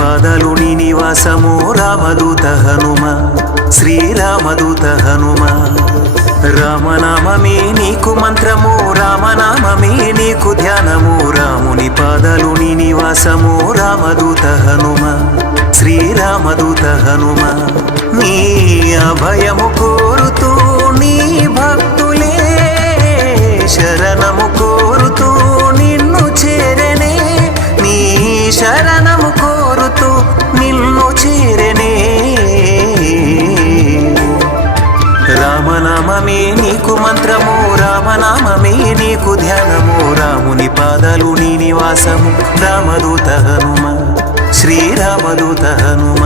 పాదాలు నీ నివాసము రామదూత హనుమ శ్రీరామదూత హనుమ రామనామమే నీకు మంత్రము రామనామమే నీకు ధ్యానము రాముని పాదాలు నీ నివాసము రామదూత హనుమ శ్రీరామదూత హనుమ నీ అభయము కోరుతూ నీ భక్తులే శరణము కోరుతూ నిన్ను చేరనే నీ శరణము కోరుతూ నిన్ను చేరనే రామనామమే నీకు మంత్రము రామనామమే నీకు ధ్యానము రాముని పాదాలు నీ నివాసము రామదూత హనుమ శ్రీరామదూత హనుమ